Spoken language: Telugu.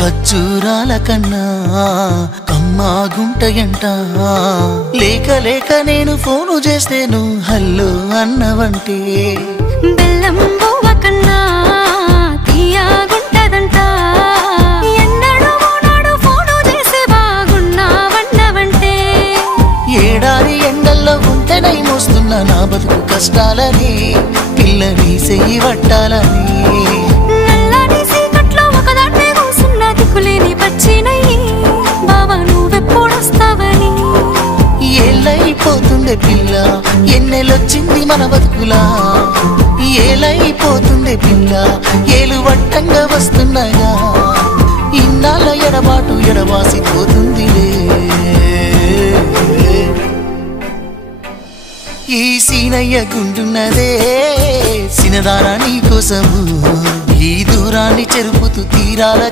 ఖర్జూరాల కన్నా కమ్మాగుంటయంట లేక లేక నేను ఫోను చేస్తేను హల్లో అన్నవంటే బెల్లం బువ్వ కన్నా తీయగుంటదంట ఎన్నడూ నాడు ఫోను చేసే బాగున్నావన్నవంటే ఏడాది ఎండల్లో ఉంటేనై మోస్తున్న నా బతుకు కష్టాలని పిల్లని చెయ్యి పట్టాలని నల్లని సీకట్లో ఒకదాన్నే కూసున్న దిక్కులేని పచ్చినయ్యి బావా నువ్వెప్పుడొస్తావని ఏళ్ళైపోతుండే పిల్ల ఎన్నెలొచ్చింది మన బతుకులా ఏలైపోతుండే పిల్ల ఏలు వట్టంగా వస్తున్నాగా ఇన్నాళ్ళ ఎడబాటు ఎడవాసిపోతుందిలే ఈ సీనయ్య గుంటున్నదే సినదానా నీ కోసము ఈ దూరాన్ని చెరుపుతూ తీరాల